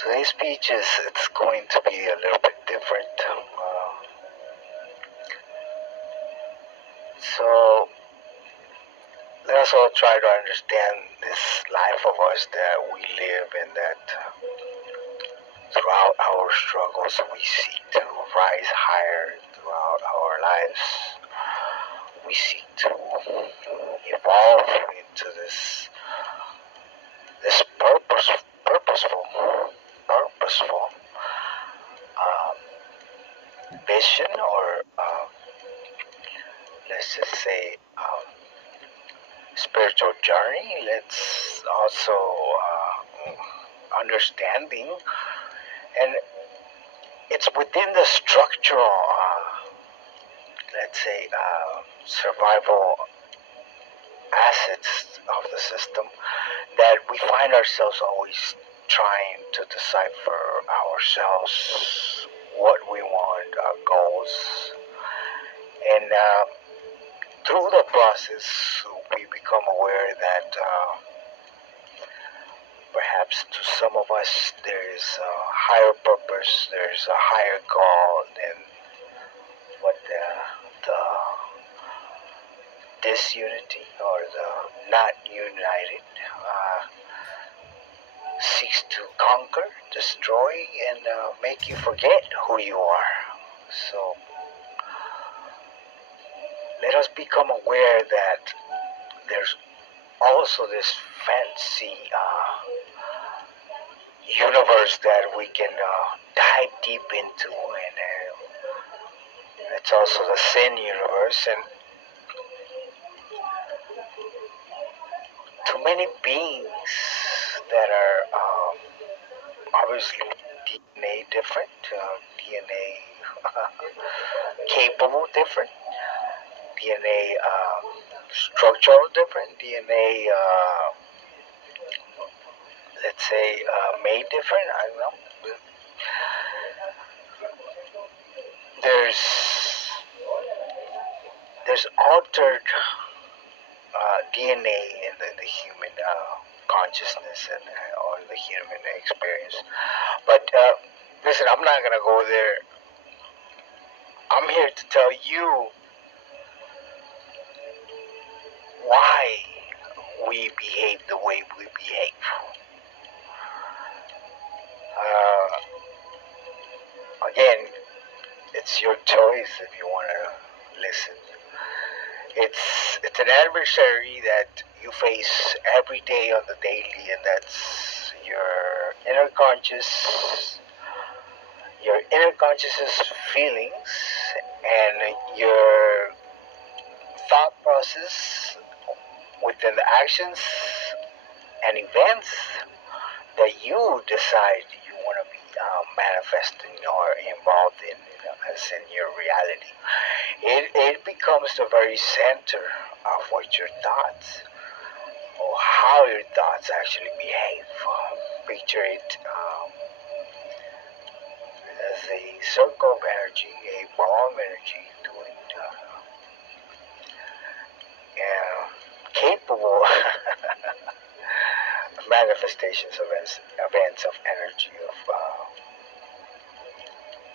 Today's speech it's going to be a little bit different. So let us all try to understand this life of us that we live and that throughout our struggles we seek to rise higher throughout our lives. We seek to evolve into this purposeful vision, or let's just say spiritual journey. Let's also understanding, and it's within the structural, let's say, survival assets of the system that we find ourselves always trying to decipher ourselves, what we want, our goals, and through the process we become aware that perhaps to some of us there is a higher purpose, there's a higher goal than what the disunity or the not united seeks to conquer, destroy, and make you forget who you are. So let us become aware that there's also this fancy universe that we can dive deep into, and it's also the sin universe. And too many beings that are obviously DNA different, DNA capable different, DNA structural different, DNA let's say made different. I don't know. There's altered DNA in the human consciousness and or the human experience. But listen, I'm not gonna go there. I'm here to tell you why we behave the way we behave. Again, it's your choice if you want to listen. It's an adversary that you face every day on the daily, and that's your inner consciousness feelings and your thought process within the actions and events that you decide you want to be manifesting or involved in, as in your reality. It becomes the very center of what your thoughts, or how your thoughts actually behave. Picture it as a circle of energy, a ball of energy doing capable manifestations of events of energy, of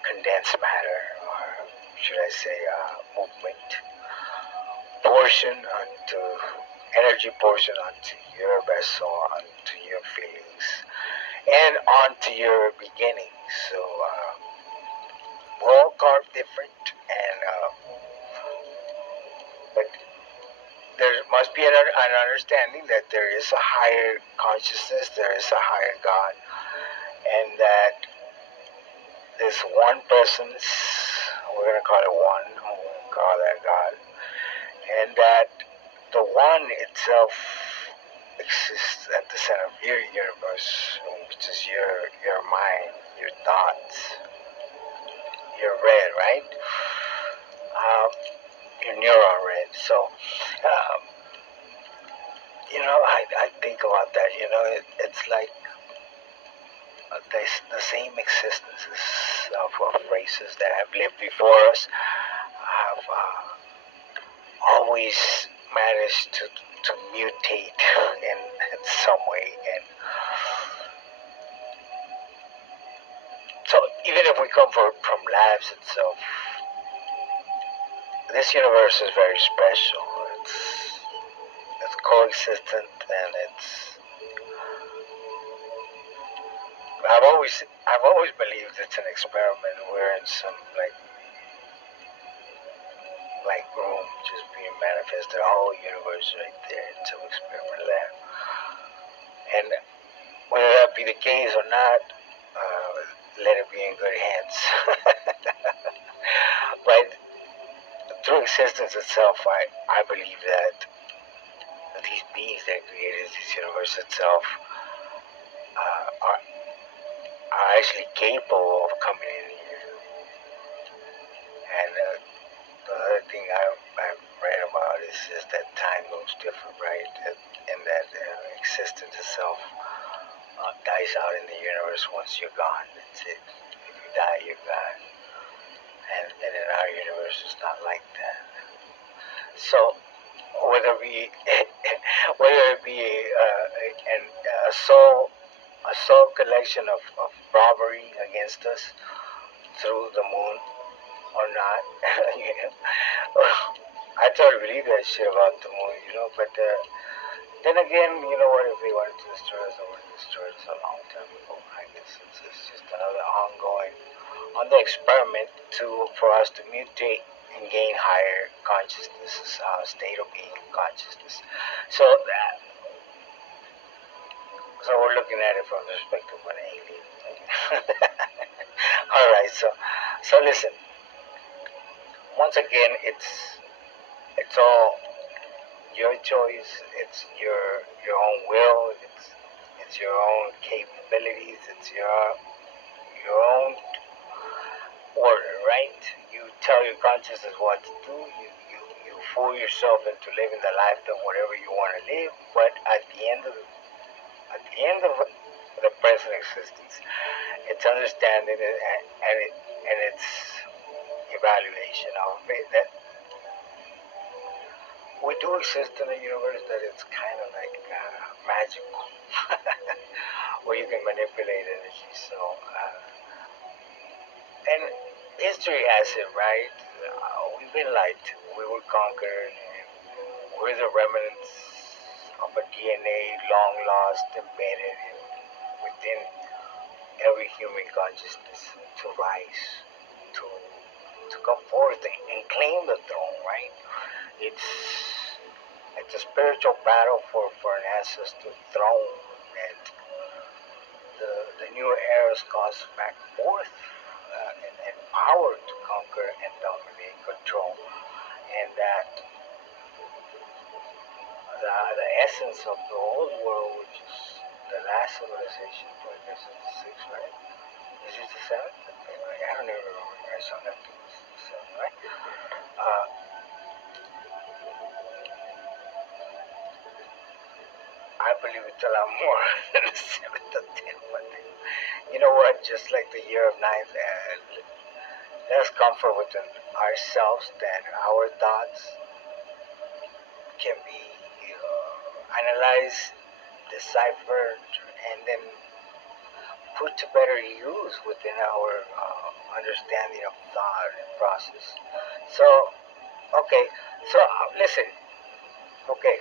condensed matter, or should I say movement portion onto energy portion onto your vessel, onto your feelings, and onto your beginnings. So we're all carved different, and but there must be an understanding that there is a higher consciousness, there is a higher God, and that this one person's, we're going to call it one, we'll call that God, and that the one itself exists at the center of your universe, which is your mind, your thoughts, your red, right? Your neuron red. So, I think about that. It's like the same existences of races that have lived before us have always managed to mutate in some way, and even if we come from labs itself, this universe is very special. It's coexistent, and I've always believed it's an experiment. We're in some like room just being manifested. The whole universe right there in some experiment lab. And whether that be the case or not, let it be in good hands. But through existence itself, I believe that these beings that created this universe itself are actually capable of coming in here. And the other thing I've read about is just that time moves different, right? And that existence itself dies out in the universe once you're gone. That's it. If you die, you're gone. And in our universe, it's not like that. So whether it be a soul collection of robbery against us through the moon or not, I totally believe that shit about the moon, but then again, you know what, if they wanted to destroy us, they would have destroyed us a long time ago. I guess it's just another on the experiment for us to mutate and gain higher consciousness, state of being consciousness. So we're looking at it from the perspective of an alien. All right, so listen. Once again, it's all your choice. It's your own will. It's your own capabilities. It's your own order, right? You tell your consciousness what to do. You fool yourself into living the life that whatever you want to live. But at the end of the present existence, it's understanding it and it's evaluation of it that we do exist in a universe that it's kind of like magical, where you can manipulate energy. So, and history has it, right? We've been lied to. We were conquered. We're the remnants of a DNA long lost, embedded within every human consciousness to rise, to come forth and claim the throne, right? It's a spiritual battle for an ancestor throne that the new eras calls back forth and power to conquer and dominate, control, and that the essence of the old world, which is the last civilization, I guess it's the sixth, right? Is it the seventh? I don't even remember. I saw that it was the seventh, right? I believe it's a lot more than the seventh or tenth, but you know what? Just like the year of ninth, there's comfort within ourselves that our thoughts can be analyzed, deciphered, and then put to better use within our understanding of thought and process. So, okay, so listen, okay,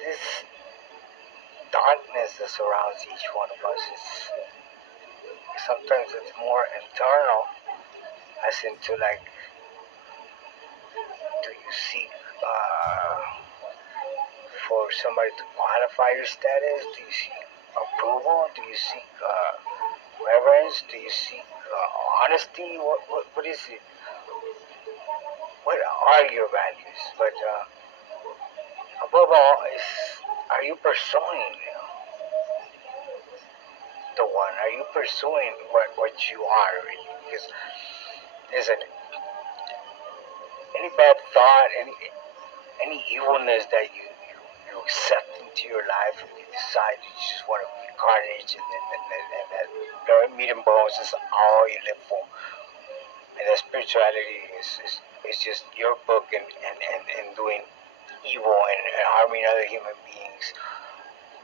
this darkness that surrounds each one of us is sometimes it's more internal, as into like, do you seek for somebody to qualify your status? Do you seek approval? Do you seek reverence? Do you seek honesty? What is it? What are your values? But above all, are you pursuing the one? Are you pursuing what you are really? Because listen, any bad thought, any evilness that you accept into your life, and you decide you just want to be carnage and that blood, meat and bones is all you live for, and that spirituality is just your book and doing evil and harming other human beings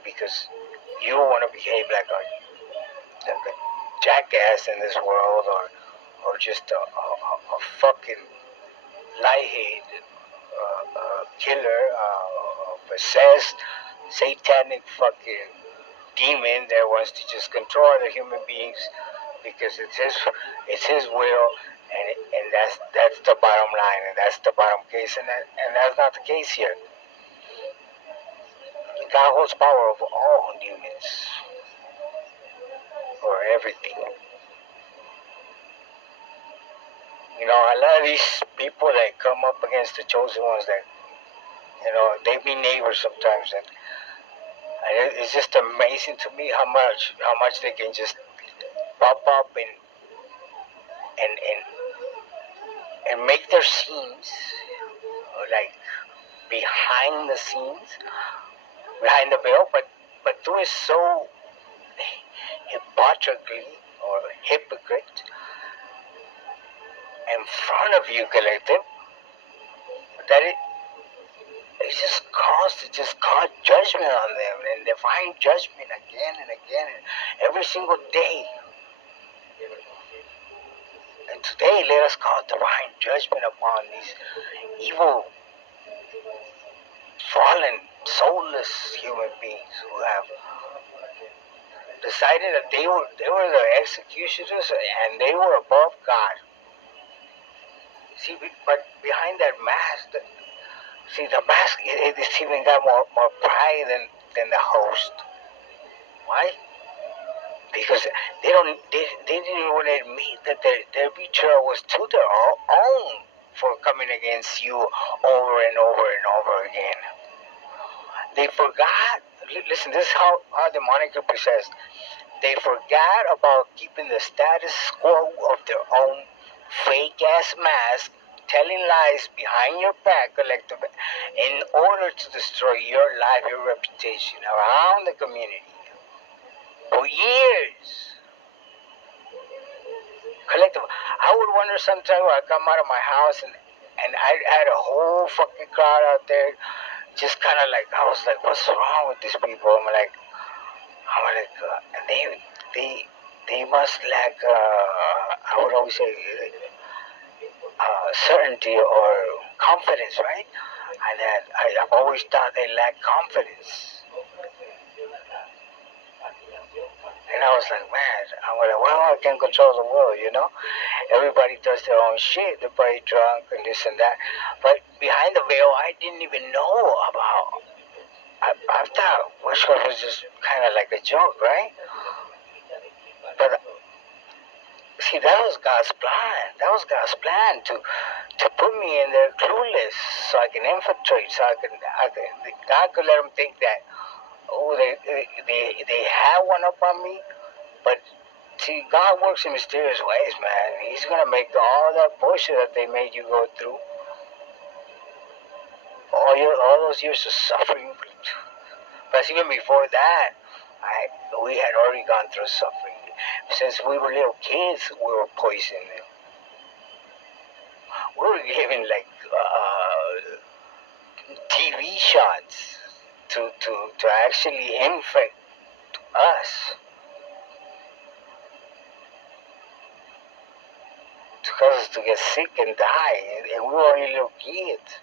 because you want to behave like a jackass in this world, or just a fucking lightheaded killer, possessed, satanic fucking demon that wants to just control other human beings because it's his will, and that's the bottom line, and that's the bottom case, and that's not the case here. God holds power over all demons, or everything. You know, a lot of these people that come up against the chosen ones, that, you know, they be neighbors sometimes, and it's just amazing to me how much they can just pop up and and and make their scenes, like behind the scenes, behind the veil, but do it so hypocritically, or hypocrite, in front of you, collective, that it just caused judgment on them, and divine judgment again and again, and every single day. And today, let us call divine judgment upon these evil, fallen, soulless human beings who have decided that they were the executioners and they were above God. See, but behind that mask, the mask, it's even got more pride than the host. Why? Because they didn't even want to admit that their betrayal was to their own for coming against you over and over and over again. They forgot. Listen, this is how demonic are possessed. They forgot about keeping the status quo of their own fake ass mask, telling lies behind your back, collective, in order to destroy your life, your reputation around the community for years. Collective, I would wonder sometimes when I come out of my house and I had a whole fucking crowd out there, just kind of like, I was like, what's wrong with these people? I'm like, they must lack, I would always say, certainty or confidence, right? And I've always thought they lack confidence. And I was like, man, I'm like, well, I can control the world, you know? Everybody does their own shit. Everybody drunk and this and that. But behind the veil, I didn't even know about. I thought witchcraft was just kind of like a joke, right? But see, that was God's plan. That was God's plan to put me in there clueless, so I can infiltrate, so God could let them think that, oh, they had one up on me. But see, God works in mysterious ways, man. He's gonna make all that bullshit that they made you go through, all those years of suffering. But even before that, we had already gone through suffering. Since we were little kids, we were poisoned. We were given like TV shots to actually infect us, to cause us to get sick and die, and we were only little kids.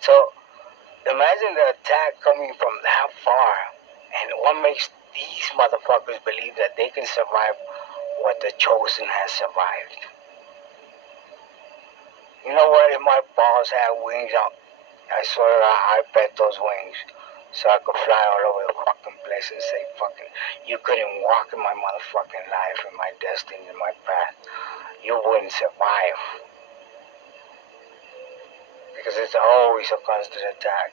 So imagine the attack coming from that far, and what makes these motherfuckers believe that they can survive what the chosen has survived? You know what? If my balls had wings, I swear I bet those wings so I could fly all over the fucking place and say, fucking, you couldn't walk in my motherfucking life, in my destiny, in my path. You wouldn't survive. Because it's always a constant attack.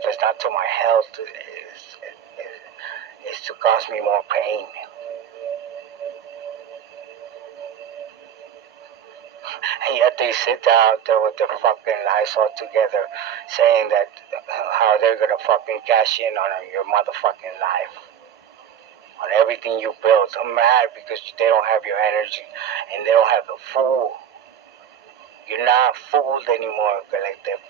If it's not to my health, it's to cause me more pain. And yet they sit out there with their fucking lies all together, saying that how they're gonna fucking cash in on your motherfucking life, on everything you built. I'm mad because they don't have your energy and they don't have the fool. You're not fooled anymore, collective.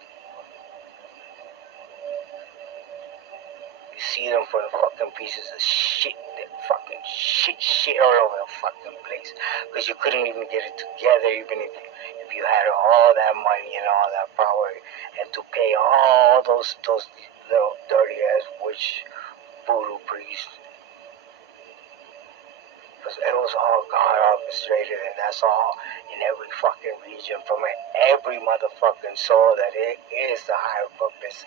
You see them for the fucking pieces of shit, that fucking shit all over the fucking place. Because you couldn't even get it together, even if you had all that money and all that power, and to pay all those little dirty ass witch voodoo priests. Because it was all God orchestrated, and that's all in every fucking region, from every motherfucking soul, that it is the higher purpose,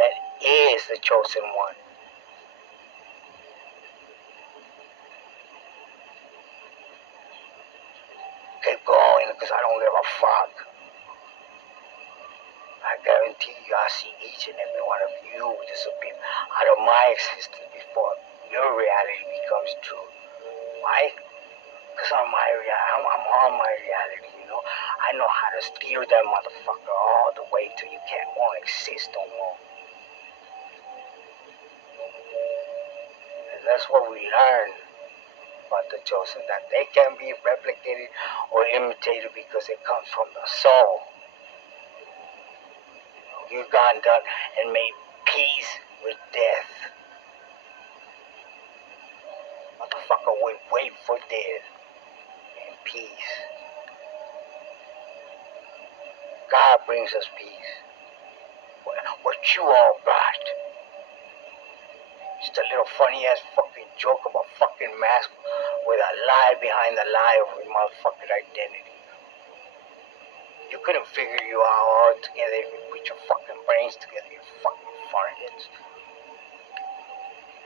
that is the chosen one. Keep going, because I don't give a fuck. I guarantee you, I see each and every one of you disappear out of my existence before your reality becomes true. Why? Because I'm on my reality, you know. I know how to steer that motherfucker all the way till you won't exist no more. And that's what we learn about the chosen, that they can be replicated or imitated because it comes from the soul. You've gone down and made peace with death. Motherfucker, wait for death and peace. God brings us peace. What you all brought? Just a little funny ass fucking joke about fucking mask with a lie behind the lie of your motherfucking identity. You couldn't figure you all together if you put your fucking brains together, you fucking fartheads.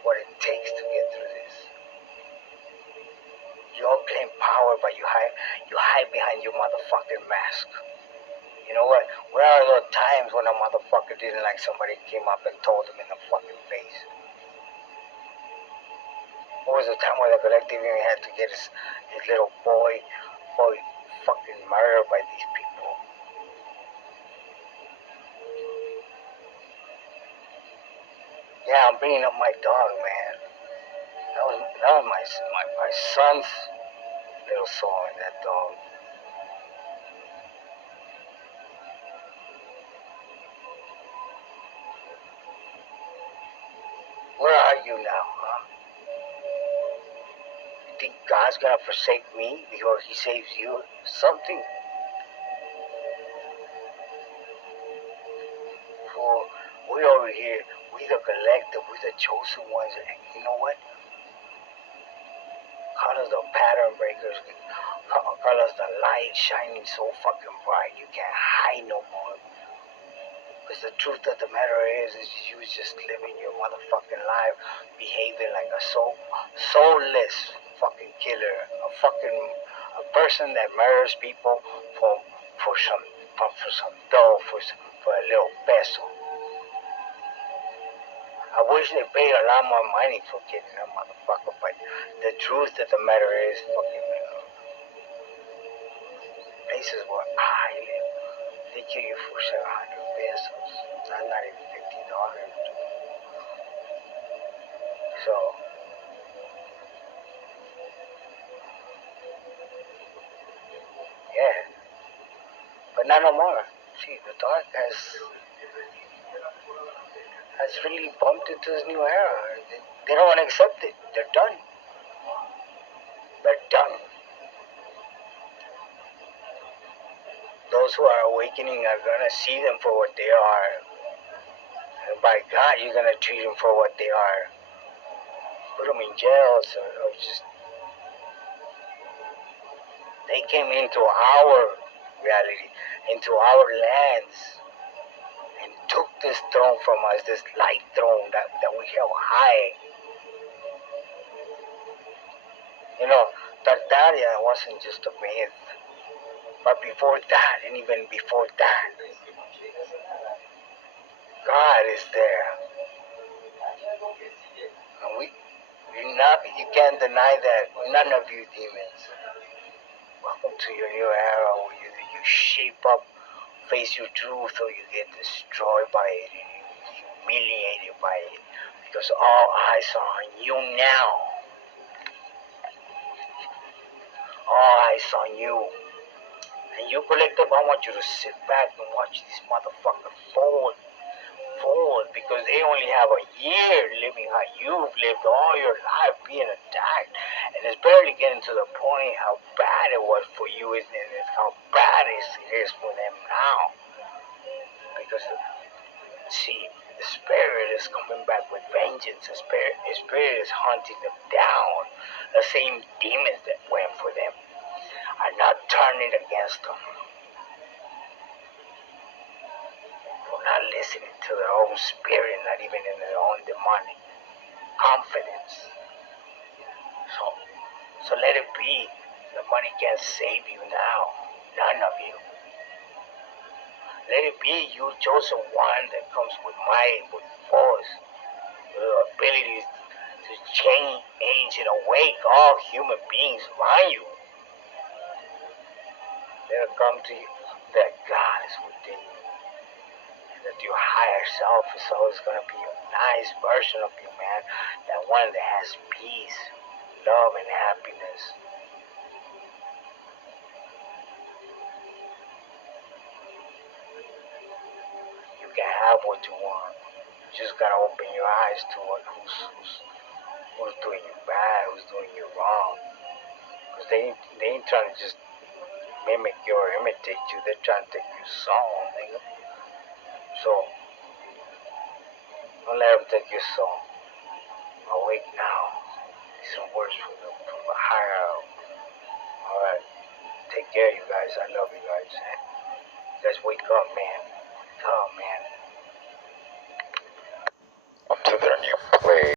What it takes to get through this. You all claim power, but you hide behind your motherfucking mask. You know what? Where are those times when a motherfucker didn't like somebody came up and told him in the fucking face? What was the time where the collective even had to get his little boy fucking murdered by these people? Yeah, I'm bringing up my dog, man. That was my son's little soul in that dog. Where are you now, huh? You think God's gonna forsake me before he saves you? Something. For we over here, we the collective, we the chosen ones, and you know what? Call us the pattern breakers. Call us the light shining so fucking bright you can't hide no more. Because the truth of the matter is you just living your motherfucking life, behaving like a soulless fucking killer, a person that murders people for some dough, for a little peso. I wish they paid a lot more money for killing that motherfucker, but the truth of the matter is fucking places where I live, they kill you for 700 pesos. That's not even $50. So, yeah. But not no more. See, the dark has really bumped into this new era. They don't want to accept it. They're done. They're done. Those who are awakening are going to see them for what they are. And by God, you're going to treat them for what they are. Put them in jails or just... They came into our reality, into our lands, and took this throne from us, this light throne that we held high. You know, Tartaria wasn't just a myth. But before that, and even before that, God is there. And you can't deny that. None of you demons. Welcome to your new era where you shape up, face your truth, or you get destroyed by it and humiliated by it. Because all eyes are on you now. All eyes on you. And you collective, I want you to sit back and watch this motherfucker forward. because they only have a year living how you've lived all your life being attacked. And it's barely getting to the point how bad it was for you, and it's how bad it is for them now. Because, see, the spirit is coming back with vengeance. The spirit is hunting them down. The same demons that went for them are not turning against them. For not listening to their own spirit, not even in their own demonic confidence. So let it be. The money can't save you now. None of you. Let it be you chosen one that comes with might, with force, with the ability to change and awake all human beings around you. Let it come to you that God is within you. That your higher self is always going to be a nice version of you, man. That one that has peace, love, and happiness. You can have what you want. You just got to open your eyes to who's doing you bad, who's doing you wrong. Because they ain't trying to just mimic you or imitate you. They're trying to take your soul, nigga. So, don't let them take your soul. Awake now. These are words from the higher out. Alright. Take care, you guys. I love you guys. You guys wake up, man. Wake up, man. Up to their new